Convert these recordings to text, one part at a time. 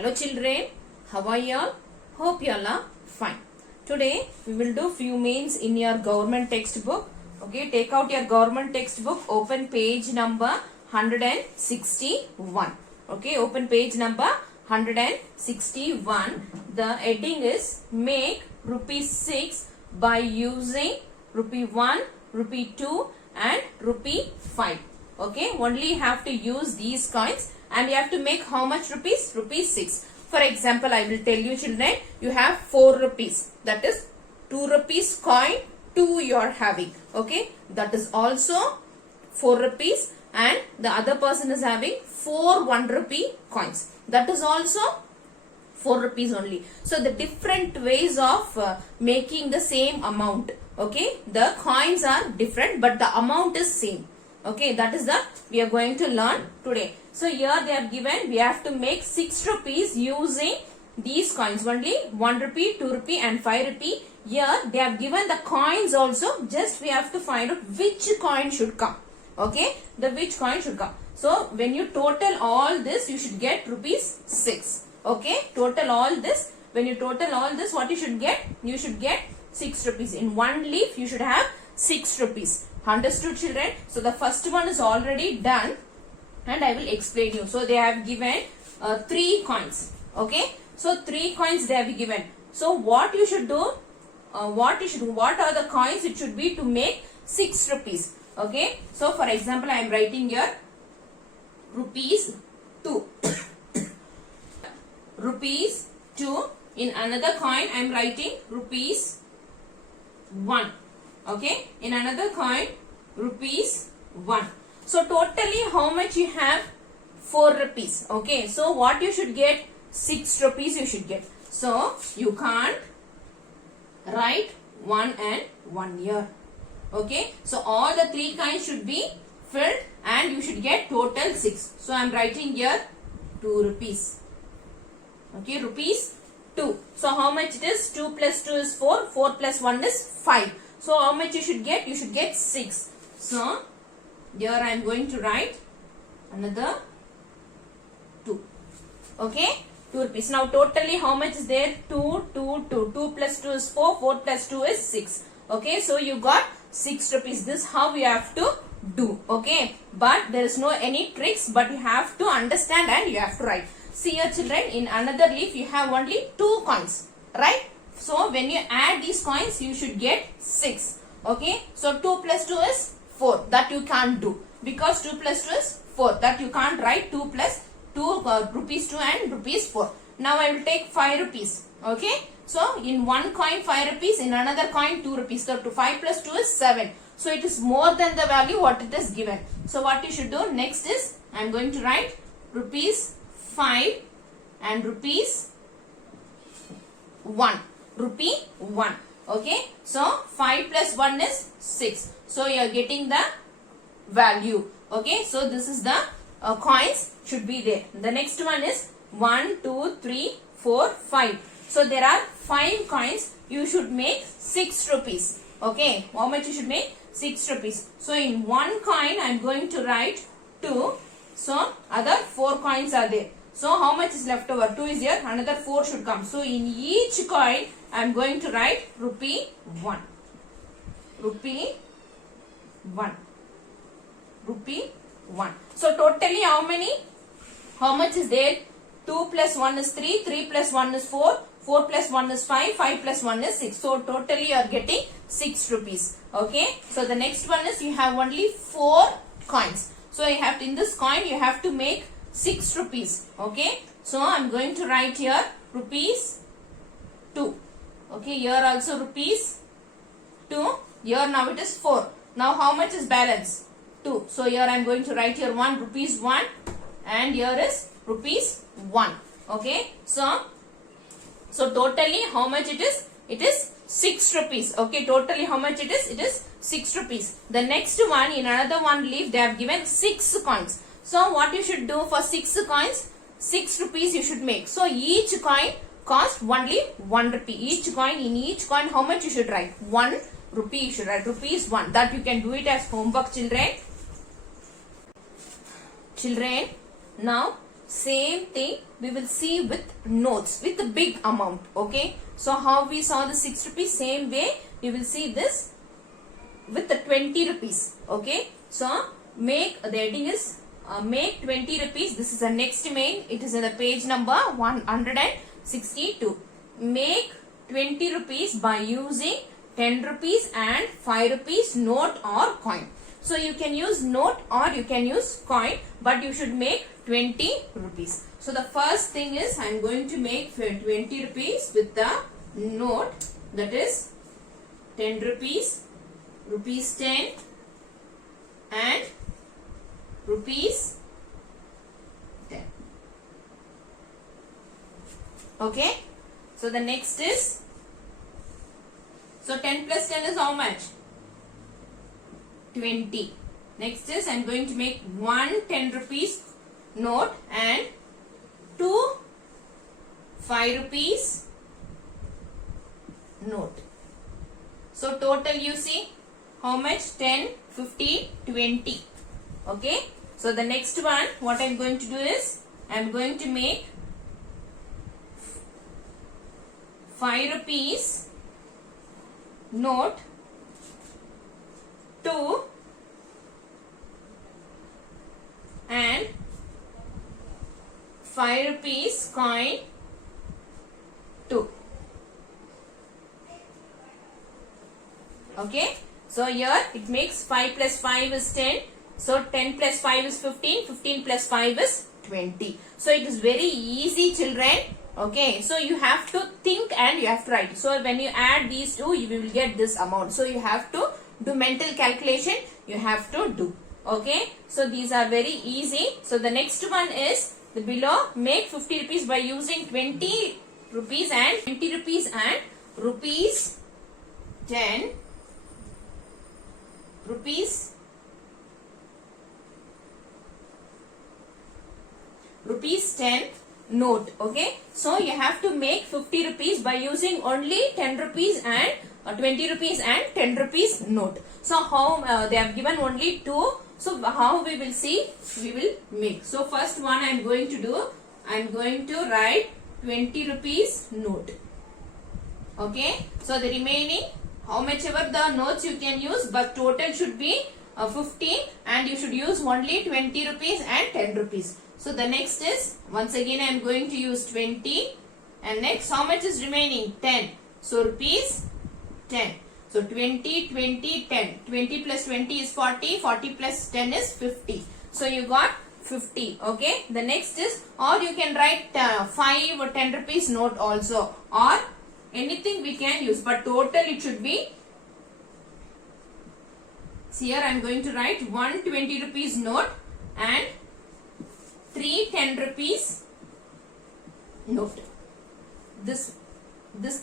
Hello children, how are you all? Hope you all are fine. Today we will do few means in your government textbook. Okay, take out your government textbook, open page number 161. Okay, open page number 161. The heading is make rupees 6 by using rupee 1, rupee 2 and rupee 5. Okay, only you have to use these coins and you have to make how much rupees? Rupees 6. For example, I will tell you children, you have 4 rupees. That is 2 rupees coin 2 you are having. Okay, that is also 4 rupees and the other person is having 4 1 rupee coins. That is also 4 rupees only. So the different ways of making the same amount. Okay, the coins are different but the amount is same. Okay, that is the we are going to learn today. So here they have given we have to make 6 rupees using these coins only 1 rupee, 2 rupee and 5 rupee. Here they have given the coins also, just we have to find out which coin should come. Okay, the which coin should come. So when you total all this you should get rupees 6. Okay, total all this, when you total all this what you should get? You should get 6 rupees. In one leaf you should have 6 rupees. Understood children? So the first one is already done and I will explain you. So they have given 3 coins. Okay, so 3 coins they have given. So what you should do? What are the coins it should be to make 6 rupees? Okay, so for example I am writing here rupees 2. Rupees 2. In another coin I am writing rupees 1. Okay, in another coin rupees 1. So totally how much you have? 4 rupees. Okay, so what you should get? 6 rupees you should get. So you can't write 1 and 1 here. Okay, so all the 3 coins should be filled and you should get total 6. So I am writing here 2 rupees. Okay, rupees 2. So how much it is? 2 plus 2 is 4. 4 plus 1 is 5. So how much you should get? You should get 6. So here I am going to write another 2. Okay, 2 rupees. Now totally how much is there? 2, 2, 2. 2 plus 2 is 4. 4 plus 2 is 6. Okay, so you got 6 rupees. This is how you have to do. Okay, but there is no any tricks, but you have to understand and you have to write. See here children, in another leaf you have only 2 coins, right? So when you add these coins you should get 6. Okay, so 2 plus 2 is 4. That you can't do because 2 plus 2 is 4. That you can't write 2 plus 2 rupees 2 and rupees 4. Now I will take 5 rupees. Okay, so in one coin 5 rupees, in another coin 2 rupees. So 5 plus 2 is 7. So it is more than the value what it is given. So what you should do next is I am going to write rupees 5 and rupees 1. Rupee 1. Okay, so 5 plus 1 is 6. So you are getting the value. Okay, so this is the coins should be there. The next one is 1, 2, 3, 4, 5. So there are 5 coins. You should make 6 rupees. Okay, how much you should make? 6 rupees. So in one coin I am going to write 2. So other 4 coins are there. So how much is left over? 2 is here. Another 4 should come. So in each coin I am going to write rupee 1. Rupee 1. Rupee 1. So totally how many? How much is there? 2 plus 1 is 3. 3 plus 1 is 4. 4 plus 1 is 5. 5 plus 1 is 6. So totally you are getting 6 rupees. Okay. So the next one is you have only 4 coins. So you have to, in this coin you have to make 6 rupees. Okay. So I am going to write here rupees 2. Okay. Here also rupees 2. Here now it is 4. Now how much is balance? 2. So here I am going to write here 1 rupees 1 and here is rupees 1. Okay. So totally how much it is? It is 6 rupees. Okay. Totally how much it is? It is 6 rupees. The next one, in another one leaf they have given 6 coins. So what you should do for 6 coins? 6 rupees you should make. So each coin cost only 1 rupee. Each coin, in each coin how much you should write? 1 rupee you should write. Rupees 1. That you can do it as homework children. Children, now same thing we will see with notes with the big amount. Okay, so how we saw the 6 rupees, same way we will see this with the 20 rupees. Okay, so make the heading is make 20 rupees. This is the next main. It is in the page number 162. Make 20 rupees by using 10 rupees and 5 rupees note or coin. So you can use note or you can use coin, but you should make 20 rupees. So the first thing is I am going to make 20 rupees with the note, that is 10 rupees, rupees 10 and rupees 10. Okay. So the next is, so 10 plus 10 is how much? 20. Next is I am going to make 1 10 rupees note and 2 5 rupees note. So total you see how much? 10, 50, 20. Okay. So the next one what I am going to do is I am going to make 5 rupees note, 2 and 5 rupees coin 2. Okay. So here it makes 5 plus 5 is 10. So 10 plus 5 is 15. 15 plus 5 is 20. So it is very easy, children. Okay. So you have to think and you have to write. So when you add these two, you will get this amount. So you have to do mental calculation. You have to do. Okay. So these are very easy. So the next one is the below. Make 50 rupees by using 20 rupees and 20 rupees and rupees 10. Rupees 10 note. Okay, so you have to make 50 rupees by using only 10 rupees and 20 rupees and 10 rupees note. So how they have given only 2. So how we will see, we will make. So first one I am going to do, I am going to write 20 rupees note. Okay, so the remaining how much ever the notes you can use, but total should be 50 and you should use only 20 rupees and 10 rupees. So the next is, once again I am going to use 20 and next how much is remaining? 10. So rupees 10. So 20, 20, 10. 20 plus 20 is 40. 40 plus 10 is 50. So you got 50. Okay. The next is, or you can write 5 or 10 rupees note also, or anything we can use, but total it should be. So here I am going to write 1 20 rupees note and 3 10 rupees note. This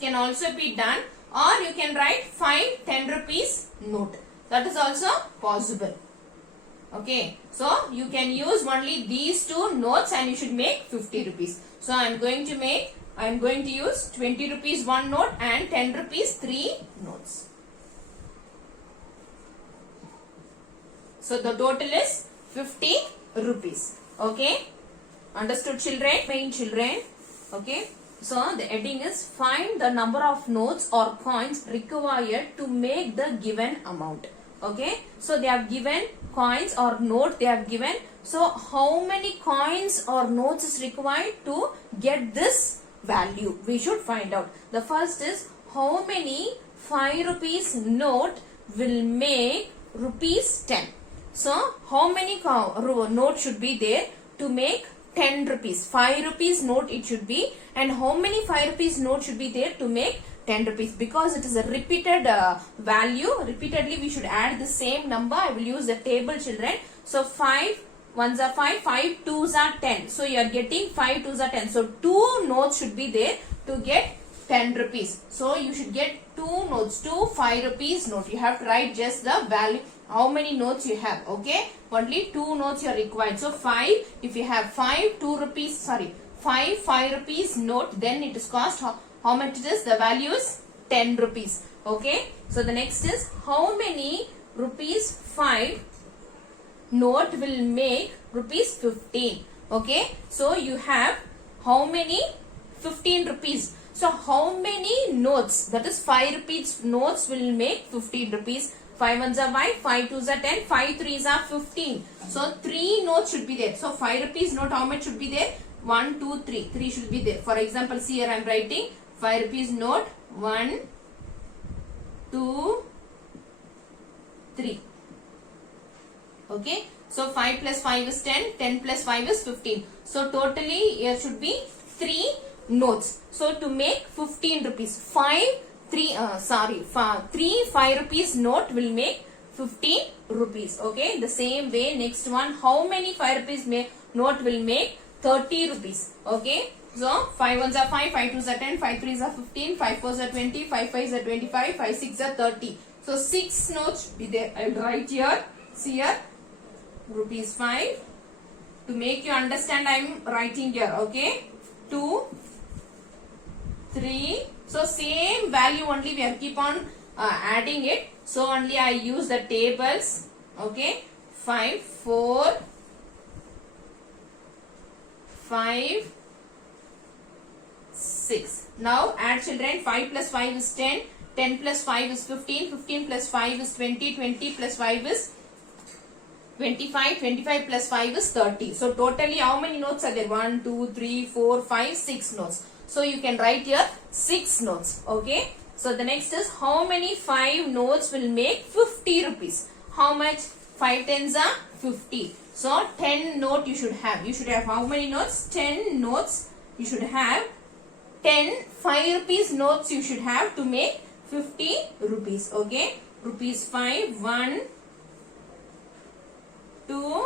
can also be done, or you can write 5 10 rupees note. That is also possible. Okay, so you can use only these two notes and you should make 50 rupees. So I am going to use 20 rupees 1 note and 10 rupees 3 notes. So the total is 50 rupees. Okay, understood, children? Main children. Okay, so the heading is find the number of notes or coins required to make the given amount. Okay, so they have given coins or note they have given. So how many coins or notes is required to get this value? We should find out. The first is how many 5 rupees note will make rupees 10. So how many note should be there to make 10 rupees? 5 rupees note it should be, and how many 5 rupees note should be there to make 10 rupees? Because it is a repeated value, repeatedly we should add the same number. I will use the table, children. So 5 ones are 5, 5 twos are 10. So you are getting 5 twos are 10. So 2 notes should be there to get 10 rupees. So you should get 2 notes, 2 5 rupees note. You have to write just the value, how many notes you have. Okay, only 2 notes you are required. So 5, if you have 5 2 rupees, sorry, 5 5 rupees note, then it is cost how much it is? The value is 10 rupees. Okay, so the next is how many rupees 5 note will make rupees 15. Okay, so you have how many? 15 rupees. So how many notes? That is 5 rupees notes will make 15 rupees. 5 ones are 5, 5 twos are 10, 5 threes are 15. So 3 notes should be there. So 5 rupees note, how much should be there? 1, 2, 3. 3 should be there. For example, see here I am writing 5 rupees note. 1, 2, 3. Okay. So 5 plus 5 is 10. 10 plus 5 is 15. So totally here should be 3 notes. So to make 15 rupees, 3 5 rupees note will make 15 rupees. Okay. The same way next one, how many 5 rupees note will make 30 rupees. Okay. So 5 ones are 5, 5 twos are 10, 5 threes are 15, 5 fours are 20, 5 fives are 25, 5 six are 30. So 6 notes should be there. I will write here. See here. Rupees 5. To make you understand, I am writing here. Okay. 2, 3. So same value only we have keep on adding it. So only I use the tables. Okay. 5, 4, 5, 6. Now add children. 5 plus 5 is 10. 10 plus 5 is 15. 15 plus 5 is 20. 20 plus 5 is 25, 25 plus 5 is 30. So totally how many notes are there? 1, 2, 3, 4, 5, 6 notes. So you can write here 6 notes. Okay. So the next is how many 5 notes will make 50 rupees. How much? 5 tens are 50. So 10 note you should have. You should have how many notes? 10 notes. You should have 10 5 rupees notes you should have to make 50 rupees. Okay. Rupees 5, 1, 2,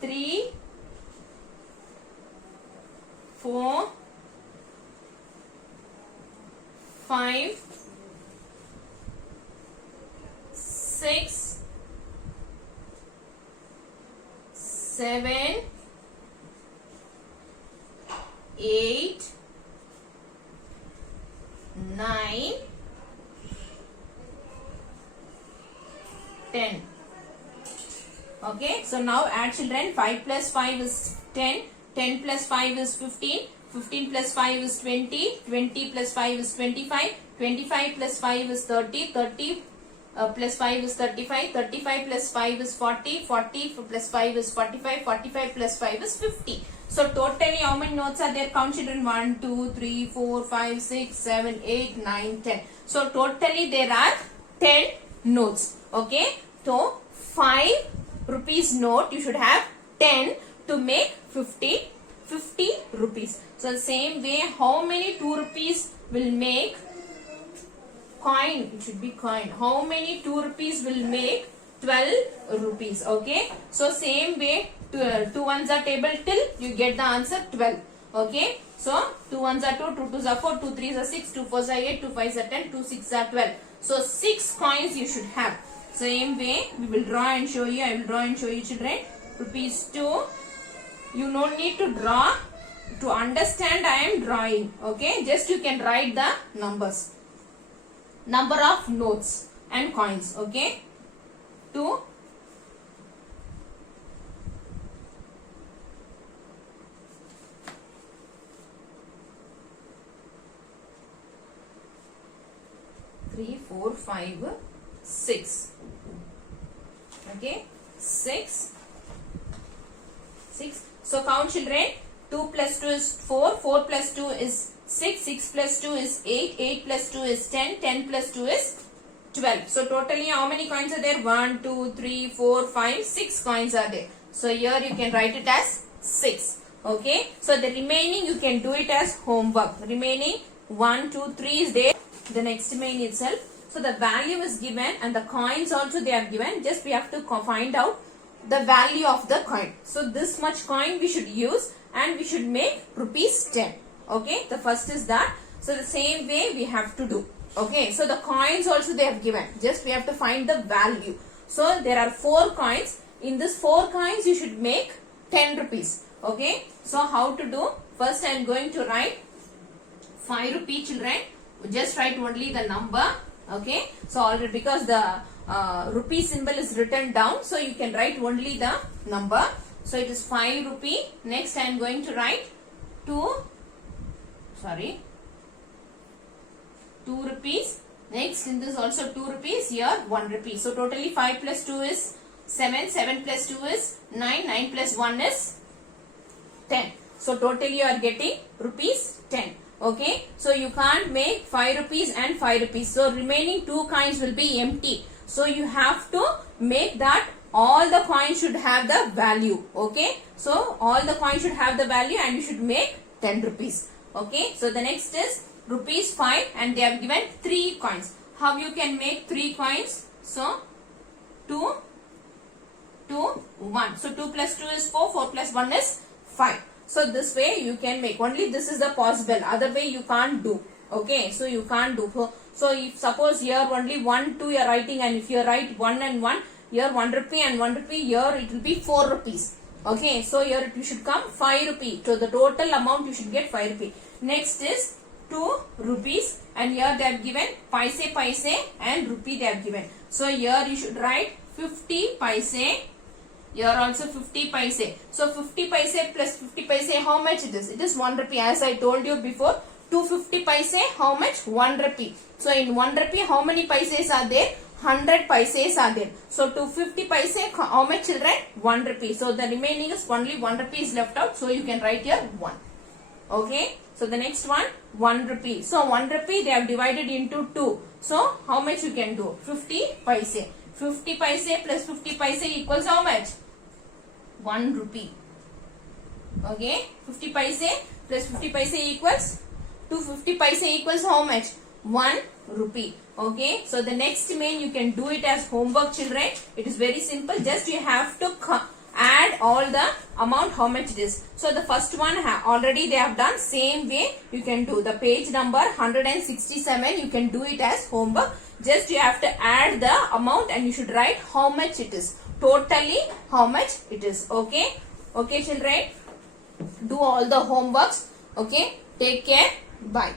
3, 4, 5, 6, 7, 8, 9, 10. Okay, so now add children. 5 plus 5 is 10. 10 plus 5 is 15. 15 plus 5 is 20. 20 plus 5 is 25. 25 plus 5 is 30. 30 plus 5 is 35. 35 plus 5 is 40. 40 plus 5 is 45. 45 plus 5 is 50. So totally how many notes are there? Count children. 1, 2, 3, 4, 5, 6, 7, 8, 9, 10. So totally there are 10 notes. Okay. So 5 rupees note you should have 10 to make 50 rupees. So the same way, how many 2 rupees will make coin? It should be coin. How many 2 rupees will make 12 rupees? Okay. So same way, 2 ones are table till you get the answer 12. Okay. So 2 ones are 2, 2 twos are 4, 2 threes are 6, 2 fours are 8, 2 fives are 10, 2 sixes are 12. So 6 coins you should have. Same way, we will draw and show you. I will draw and show you children. Rupees 2. You don't need to draw. To understand, I am drawing. Okay. Just you can write the numbers. Number of notes and coins. Okay. 2. 3, 4, 5, 6. Okay. 6. So count children. 2 plus 2 is 4. 4 plus 2 is 6. 6 plus 2 is 8. 8 plus 2 is 10. 10 plus 2 is 12. So totally how many coins are there? 1, 2, 3, 4, 5, 6 coins are there. So here you can write it as 6. Okay. So the remaining you can do it as homework. Remaining 1, 2, 3 is there. The next main itself. So the value is given and the coins also they are given. Just we have to find out the value of the coin. So this much coin we should use and we should make rupees 10. Okay. The first is that. So the same way we have to do. Okay. So the coins also they have given. Just we have to find the value. So there are 4 coins. In this 4 coins you should make 10 rupees. Okay. So how to do? First I am going to write 5 rupee children. Just write only the number. Okay. So already because the rupee symbol is written down. So you can write only the number. So it is 5 rupee. Next I am going to write 2 rupees. Next in this also 2 rupees. Here 1 rupee. So totally 5 plus 2 is 7. 7 plus 2 is 9. 9 plus 1 is 10. So totally you are getting rupees 10. Okay. So you can't make 5 rupees and 5 rupees. So remaining 2 coins will be empty. So you have to make that all the coins should have the value. Okay. So all the coins should have the value and you should make 10 rupees. Okay. So the next is rupees 5 and they have given 3 coins. How you can make 3 coins? So 2, 1. So 2 plus 2 is 4. 4 plus 1 is 5. So this way you can make. Only this is the possible. Other way you can't do. Okay. So you can't do. So if suppose here only 1, 2 you are writing, and if you write 1 and 1, here 1 rupee and 1 rupee, here it will be 4 rupees. Okay. So here you should come 5 rupee. So the total amount you should get 5 rupee. Next is 2 rupees and here they have given paise and rupee they have given. So here you should write 50 paise. Here also 50 paise. So 50 paise plus 50 paise, how much it is? It is 1 rupee. As I told you before, 250 paise, how much? 1 rupee. So in 1 rupee, how many paises are there? 100 paises are there. So 250 paise, how much children? 1 rupee. So the remaining is only 1 rupee is left out. So you can write here 1. Okay. So the next one, 1 rupee. So 1 rupee they have divided into 2. So how much you can do? 50 paise. 50 paise plus 50 paise equals how much? 1 rupee. Okay. 50 paise plus 50 paise equals 250 paise equals how much? 1 rupee. Okay. So the next main you can do it as homework, children. It is very simple. Just you have to add all the amount how much it is. So the first one already they have done. Same way you can do. The page number 167 you can do it as homework. Just you have to add the amount and you should write how much it is. Totally how much it is. Okay. Okay children. Do all the homeworks. Okay. Take care. Bye.